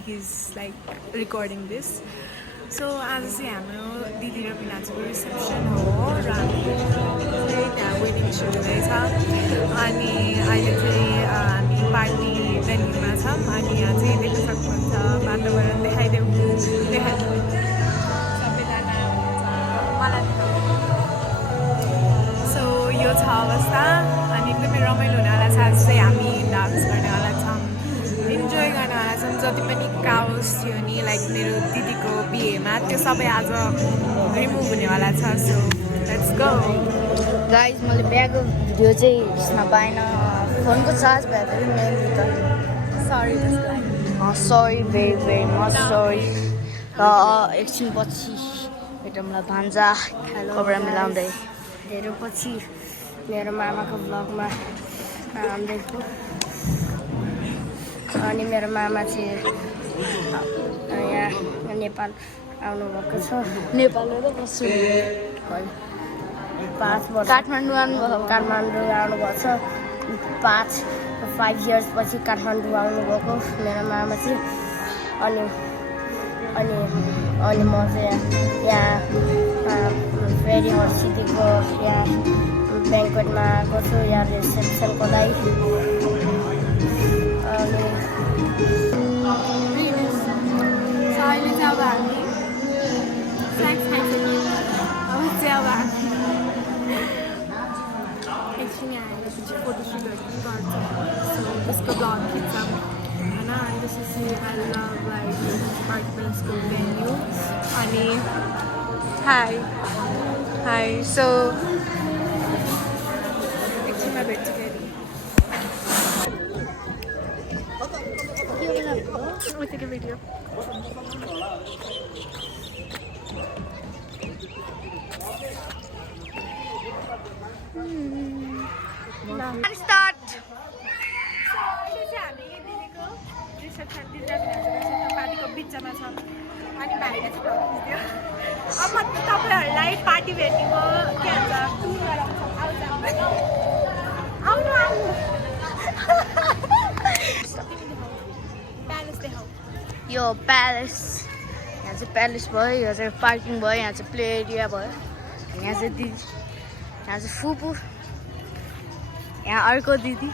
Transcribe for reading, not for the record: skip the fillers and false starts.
he's like recording this. So आज चाहिँ हाम्रो दिदी र पिनाजुको रिसेप्सन हो र हामी चाहिँ त्यहाँ वेडिङ सुरु हुँदैछ अनि अहिले चाहिँ हामी पार्टी भेन्यूमा छौँ अनि यहाँ चाहिँ देख्न सक्नुहुन्छ वातावरण देखाइदेऊ सबैजना मलाई सो यो छ अवस्था अनि एकदमै रमाइलो हुनेवाला छ आज चाहिँ हामी डान्स गर्नेवाला छौँ इन्जोय गर्नेवाला छौँ जति पनि काओस थियो नि लाइक मेरो दिदीको बिहेमा त्यो सबै आज रिमुभ हुनेवाला छ सो लेट्स गो गाइज मैले बिहाको भिडियो चाहिँ खिच्न पाएन फोनको चार्ज भएर पनि मेन त sorry sorry very much sorry र एकछिनपछि मेरो मलाई भान्जा कपडा मिलाउँदै धेरै पछि मेरो मामाको ब्लगमा आउँदैछु अनि मेरो मामा चाहिँ यहाँ नेपाल आउनुभएको छ नेपालबाट बस्छु 5 वर्ष काठमाडौँ आउनुभएको छ 5 इयर्स पछि काठमाडौँ आउनुभएको मेरो मामा चाहिँ अनि अनि अनि म चाहिँ यहाँ फेरि हर्सिटीको यहाँ ब्याङ्कवेटमा आएको छु यहाँ रिसेप्सनको लागि अनि अहिले चाहिँ अब हामी स्न्याक्स खाइसक्यौँ अब चाहिँ अब हामी एकछिन यहाँ आएपछि फोटोसुटहरू पनि गर्छ सो त्यसको ब्लग खिच्छौँ होइन अनि त्यसपछि आई लभ लाइक पार्टनर्सको भेन्यू अनि हाई सो एकछिनमा भेट्छु फेरि We'll take a video. And start. पार्टीको बिचमा छ अनि भाइले चाहिँ भ्लग खिच्दियो अब म तपाईँहरूलाई पार्टी भेट्नेको के भन्छ टुर गराउँछौँ आउनु यो प्यालेस यहाँ चाहिँ प्यालेस भयो यहाँ चाहिँ पार्किङ भयो यहाँ चाहिँ प्ले एरिया भयो यहाँ चाहिँ दिदी यहाँ चाहिँ फुपू यहाँ अर्को दिदी